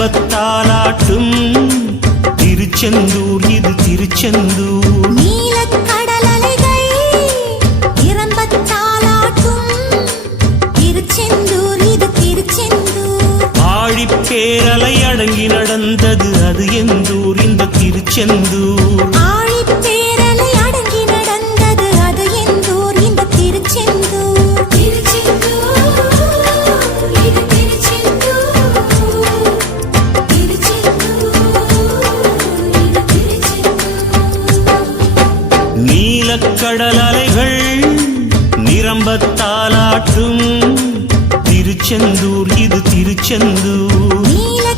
நிரம்பத்தாலாட்டும் திருச்செந்தூர் இது திருச்செந்தூர். நீலக்கடல் அலைகள் நிரம்பத்தாலாட்டும் திருச்செந்தூர் இது திருச்செந்தூர். ஆழிப்பேரலை அடங்கி நடந்தது அது எந்தூர் இந்த திருச்செந்தூர். ஆழிப்பேரலை அடங்கி நடந்தது அது எந்தூர் இந்த திருச்செந்தூர். திருச்செந்தூர் இது திருச்செந்தூர். நீலக்கடல் அலைகள் நிரம்பத்தாலாட்டும் திருச்செந்தூர் இது திருச்செந்தூர்.